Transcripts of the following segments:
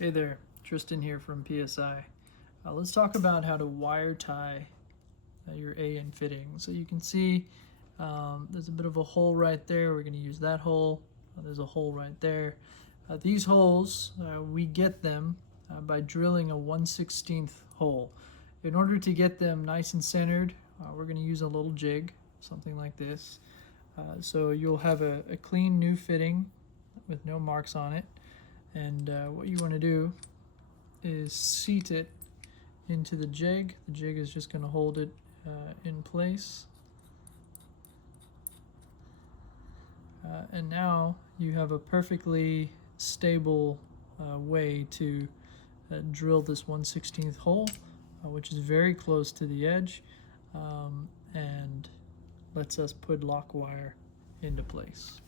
Hey there, Tristan here from PSI. Let's talk about how to wire tie your AN fitting. So you can see there's a bit of a hole right there. We're going to use that hole. There's a hole right there. These holes, we get them by drilling a 1/16 hole. In order to get them nice and centered, we're going to use a little jig, something like this. So you'll have a clean new fitting with no marks on it. And what you want to do is seat it into the jig. The jig is just going to hold it in place. And now you have a perfectly stable way to drill this 1/16 hole, which is very close to the edge and lets us put lock wire into place.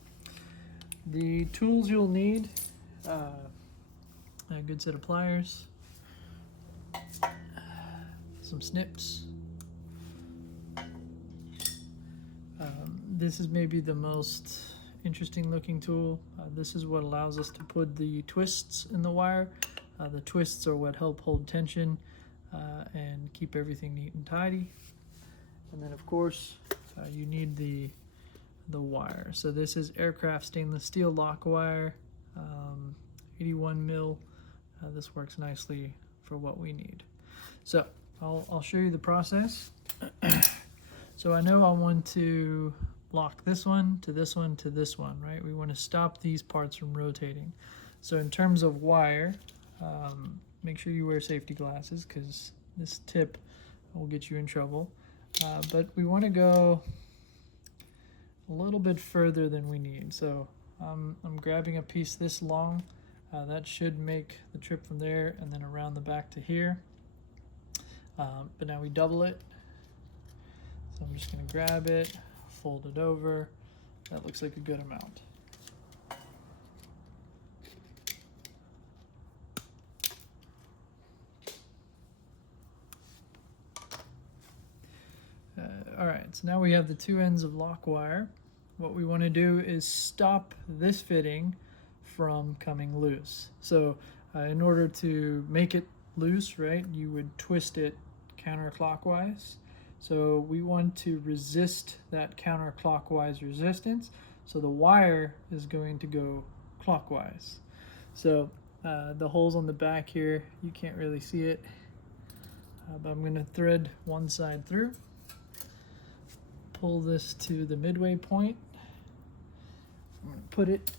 The tools you'll need: a good set of pliers, some snips. This is maybe the most interesting looking tool. This is what allows us to put the twists in the wire. The twists are what help hold tension and keep everything neat and tidy. And then of course you need the wire. So this is Aircraft stainless steel lock wire, 81 mil. This works nicely for what we need. So I'll show you the process. So I know I want to lock this one to this one to this one, right? We want to stop these parts from rotating. So in terms of wire, make sure you wear safety glasses because this tip will get you in trouble. But we want to go a little bit further than we need. So I'm grabbing a piece this long. That should make the trip from there and then around the back to here. But now we double it. So I'm just going to grab it, fold it over. That looks like a good amount. All right, so now we have the two ends of lock wire. What we want to do is stop this fitting from coming loose. So in order to make it loose, right, you would twist it counterclockwise. So we want to resist that counterclockwise resistance. So the wire is going to go clockwise. So the holes on the back here, you can't really see it, but I'm going to thread one side through. Pull this to the midway point. I'm going to put it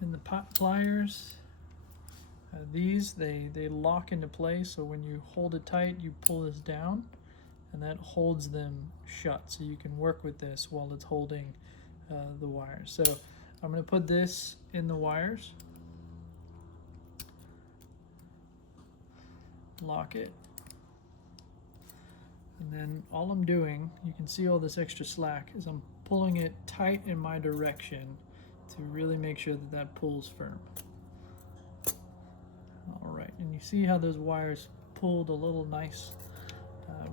in the pliers. These, they lock into place, so when you hold it tight, you pull this down, and that holds them shut, so you can work with this while it's holding the wires. So I'm going to put this in the wires, lock it, and then all I'm doing, you can see all this extra slack, is I'm pulling it tight in my direction to really make sure that that pulls firm. All right, and you see how those wires pulled a little nice.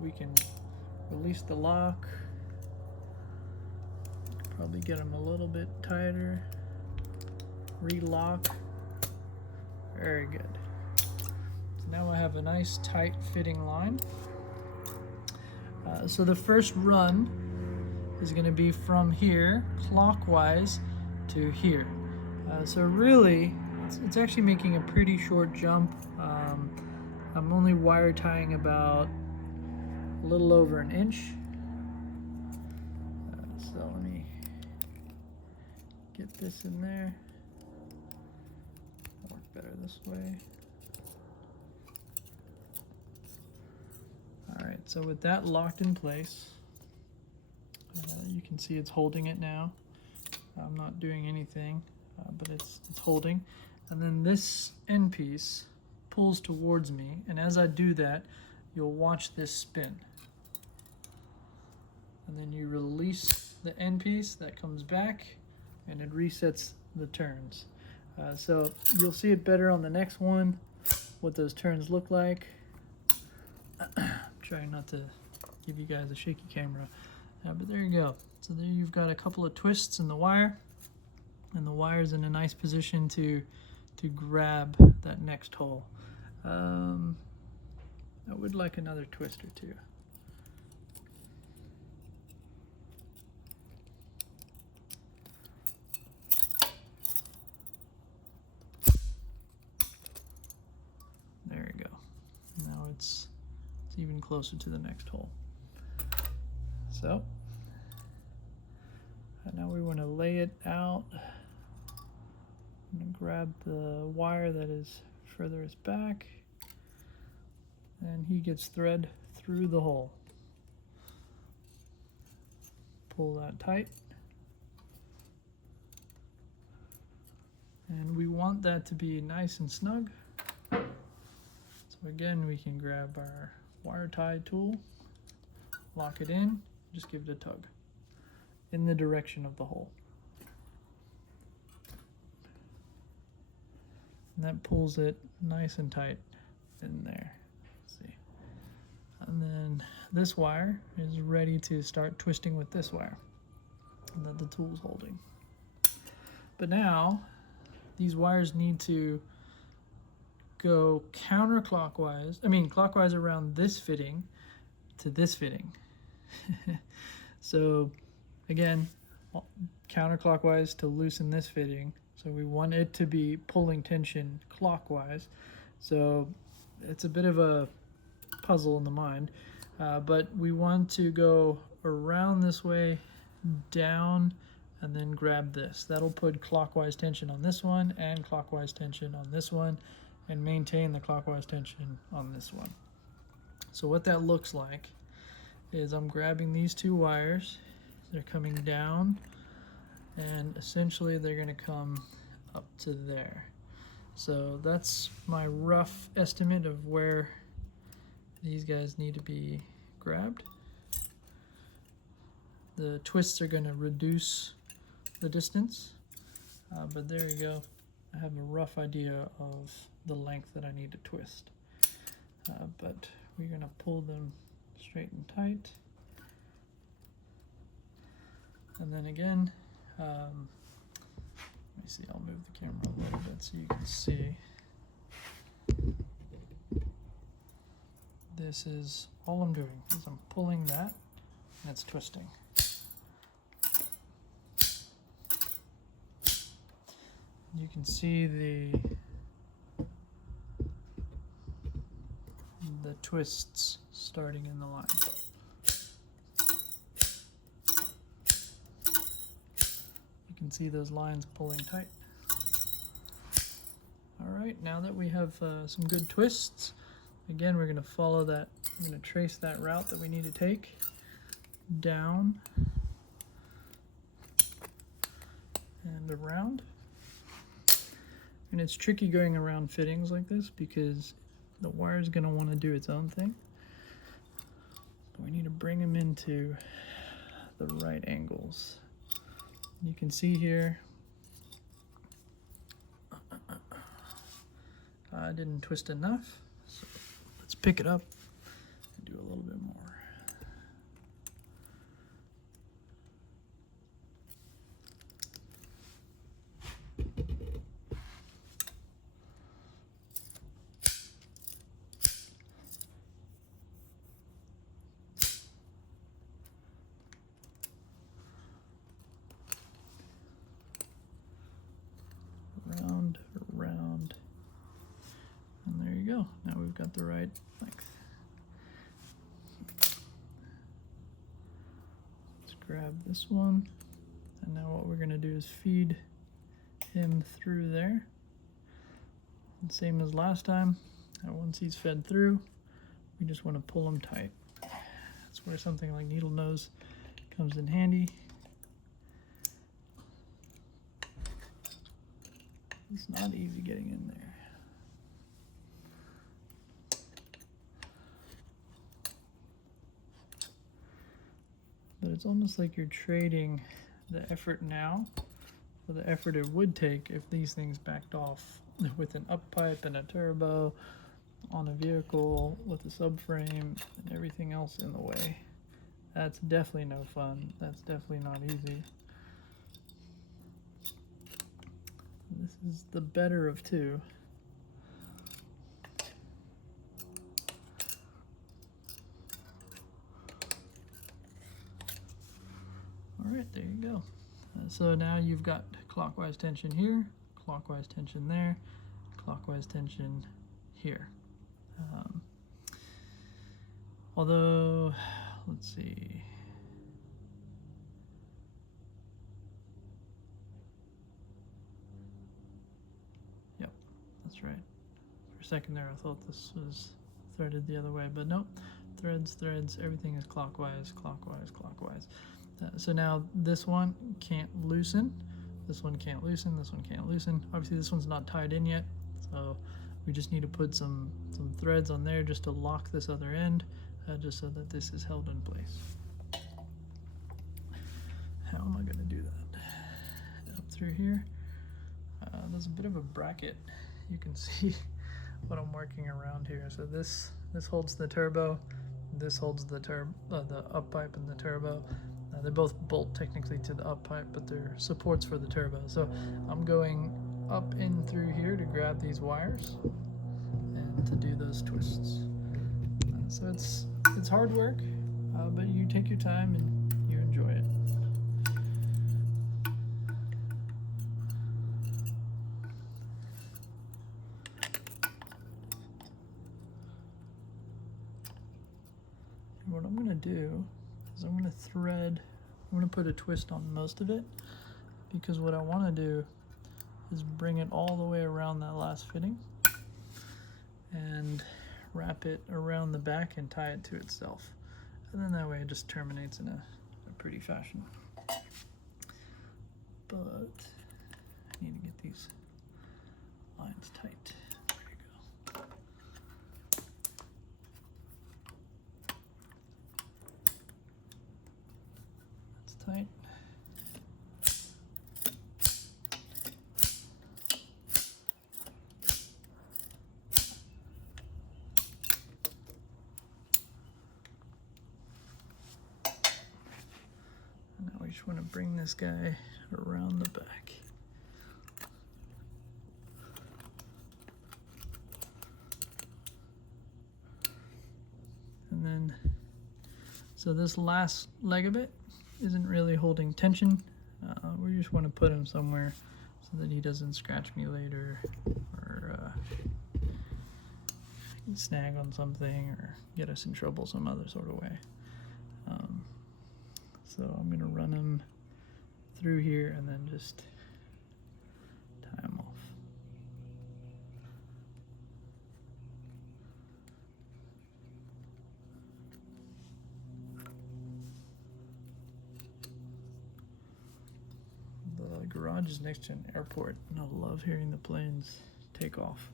We can release the lock, probably get them a little bit tighter, relock. Very good. So now I have a nice tight fitting line. So the first run is going to be from here clockwise to here. So really it's actually making a pretty short jump. I'm only wire tying about a little over an inch. So let me get this in there. It'll work better this way. Alright, so with that locked in place, you can see it's holding it now. I'm not doing anything, but it's holding. And then this end piece pulls towards me, and as I do that, you'll watch this spin. And then you release the end piece, that comes back, and it resets the turns. So you'll see it better on the next one, what those turns look like. Trying not to give you guys a shaky camera, but there you go. So there you've got a couple of twists in the wire, and the wire's in a nice position to to grab that next hole. I would like another twist or two. There we go. Now it's even closer to the next hole. So now we want to lay it out. I'm going to grab the wire that is furthest back, and he gets thread through the hole. Pull that tight. And we want that to be nice and snug. So again, we can grab our wire tie tool, lock it in, just give it a tug in the direction of the hole. And that pulls it nice and tight in there. Let's see. And then this wire is ready to start twisting with this wire that the tool's holding. But now these wires need to go counterclockwise, clockwise around this fitting to this fitting. So again, counterclockwise to loosen this fitting. So we want it to be pulling tension clockwise. So it's a bit of a puzzle in the mind, but we want to go around this way, down, and then grab this. That'll put clockwise tension on this one and clockwise tension on this one, and maintain the clockwise tension on this one. So what that looks like is I'm grabbing these two wires, they're coming down, and essentially they're going to come up to there. So that's my rough estimate of where these guys need to be grabbed. The twists are going to reduce the distance, but there we go. I have a rough idea of the length that I need to twist, but we're going to pull them straight and tight. And then again, let me see, I'll move the camera a little bit so you can see. This is all I'm doing, is I'm pulling that and it's twisting. You can see the twists starting in the line. You can see those lines pulling tight. All right, now that we have some good twists, again, we're going to follow that. I'm going to trace that route that we need to take down and around. And it's tricky going around fittings like this because the wire is going to want to do its own thing. We need to bring them into the right angles. You can see here, I didn't twist enough, so let's pick it up and do a little bit more. Around, and there you go. Now we've got the right length. Let's grab this one, and now what we're going to do is feed him through there. And same as last time, once he's fed through, we just want to pull him tight. That's where something like needle nose comes in handy. It's not easy getting in there. But it's almost like you're trading the effort now for the effort it would take if these things backed off with an up pipe and a turbo on a vehicle with a subframe and everything else in the way. That's definitely no fun. That's definitely not easy. This is the better of two. All right, there you go. So now you've got clockwise tension here, clockwise tension there, clockwise tension here. Although, let's see. Yep, that's right. For a second there, I thought this was threaded the other way, but nope. Threads, everything is clockwise, clockwise, clockwise. So now this one can't loosen, this one can't loosen, this one can't loosen. Obviously this one's not tied in yet, so we just need to put some threads on there just to lock this other end, just so that this is held in place. How am I going to do that? Up through here. There's a bit of a bracket. You can see what I'm working around here. So this holds the turbo, this holds the up pipe and the turbo. They both bolt technically to the up pipe, but they're supports for the turbo. So I'm going up in through here to grab these wires and to do those twists. So it's hard work, but you take your time and you enjoy it. And what I'm going to do is I'm going to put a twist on most of it, because what I want to do is bring it all the way around that last fitting and wrap it around the back and tie it to itself. And then that way it just terminates in a pretty fashion. But I need to get these lines tight. There you go. That's tight. Just want to bring this guy around the back. And then, so this last leg of it isn't really holding tension. We just want to put him somewhere so that he doesn't scratch me later or snag on something or get us in trouble some other sort of way. So I'm going to run him through here and then just tie him off. The garage is next to an airport, and I love hearing the planes take off.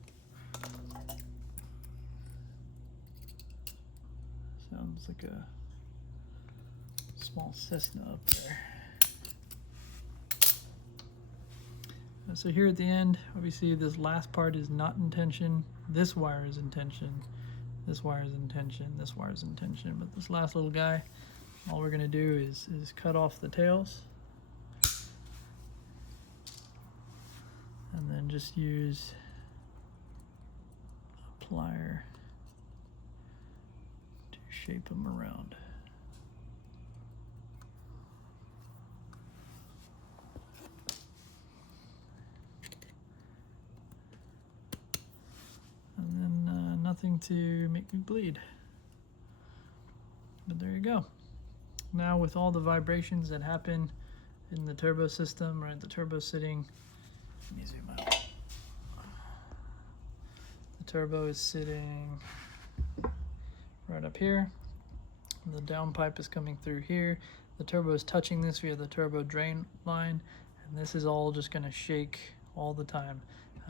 Sounds like a small Cessna up there. So here at the end, obviously this last part is not in tension. This wire is in tension. This wire is in tension. This wire is in tension. But this last little guy, all we're going to do is cut off the tails. And then just use a plier to shape them around. And then nothing to make me bleed. But there you go. Now with all the vibrations that happen in the turbo system, right, the turbo sitting, let me zoom out. The turbo is sitting right up here. The downpipe is coming through here. The turbo is touching this via the turbo drain line, and this is all just going to shake all the time.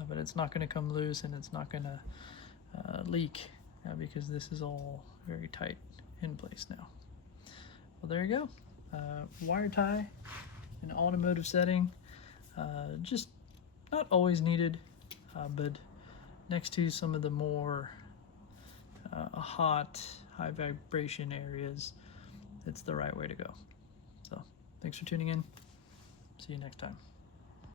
But it's not going to come loose, and it's not going to leak because this is all very tight in place now. Well, there you go. Wire tie in automotive setting, just not always needed, but next to some of the more hot, high vibration areas, it's the right way to go. So thanks for tuning in. See you next time.